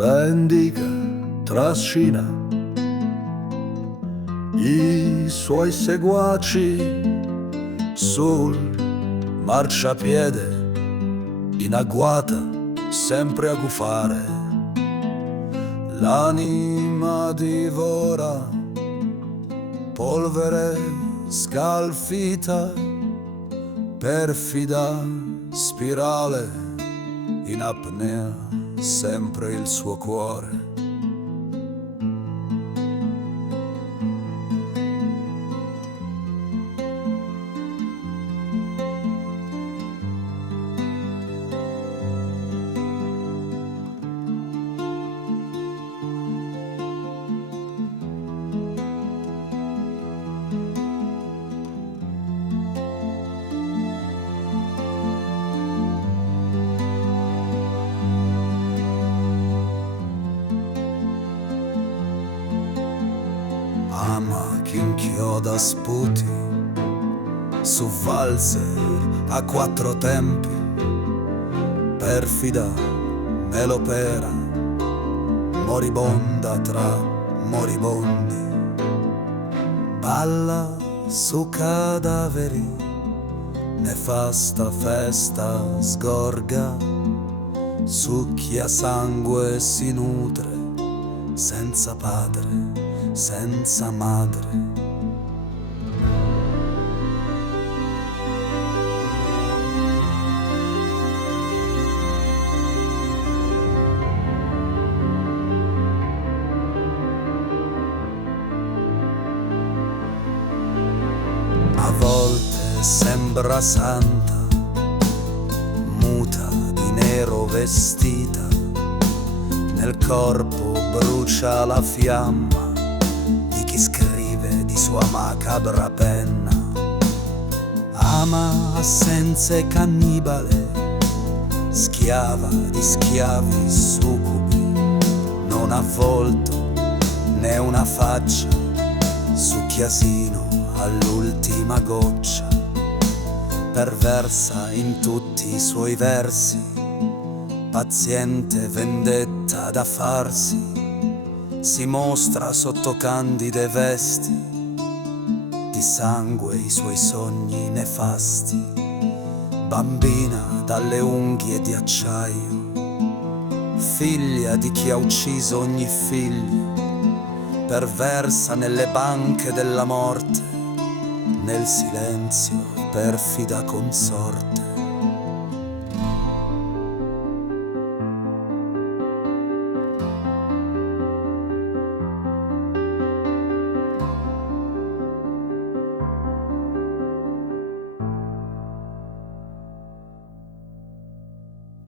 vendica, trascina i suoi seguaci sul marciapiede, in agguata sempre a gufare. L'anima divora polvere scalfita, perfida spirale in apnea, sempre il suo cuore. Ama chi inchioda sputi su valzer a quattro tempi, perfida melopera, moribonda tra moribondi, balla su cadaveri, nefasta festa sgorga, succhia sangue, si nutre senza padre, senza madre. A volte sembra santa, muta di nero vestita, nel corpo brucia la fiamma di chi scrive di sua macabra penna. Ama assenze cannibale, schiava di schiavi succubi, non ha volto né una faccia, succhiasino all'ultima goccia, perversa in tutti i suoi versi, paziente vendetta da farsi, si mostra sotto candide vesti, di sangue i suoi sogni nefasti, bambina dalle unghie di acciaio, figlia di chi ha ucciso ogni figlio, perversa nelle banche della morte, nel silenzio perfida consorte.